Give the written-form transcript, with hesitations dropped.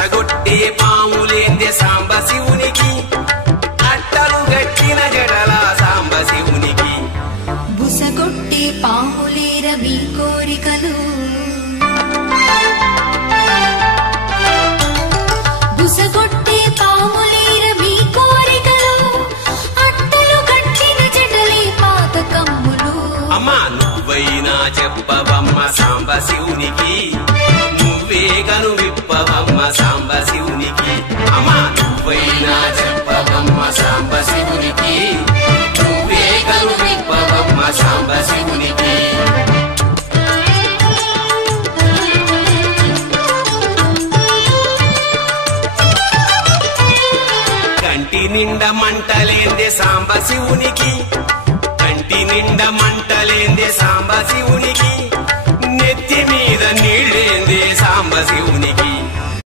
బుసగొట్టే పాములేందే సాంబ శివునికి అట్టలు గట్టిన జడల సాంబ శివునికి బుసగొట్టే పాములేర మీ కోరికలు బుసగొట్టే పాములేర మీ కోరికలు అట్టలు గట్టిన జడలే పాతకమ్ములు అమ్మా నువ్వైనా చెప్పవమ్మ సాంబ శివునికి నువ్వే గను విప్పవమ్మ సాంబ శివునికి అమ్మా నువ్వైనా చెప్పవమ్మ సాంబ శివునికి నువ్వే గను విప్పవమ్మ సాంబ శివునికి కంటి నిండా మంటలేందే సాంబ శివునికి కంటి నిండా మంటలేందే సాంబ శివునికి నెత్తి మీద నీళ్ళేందే సాంబ శివునికి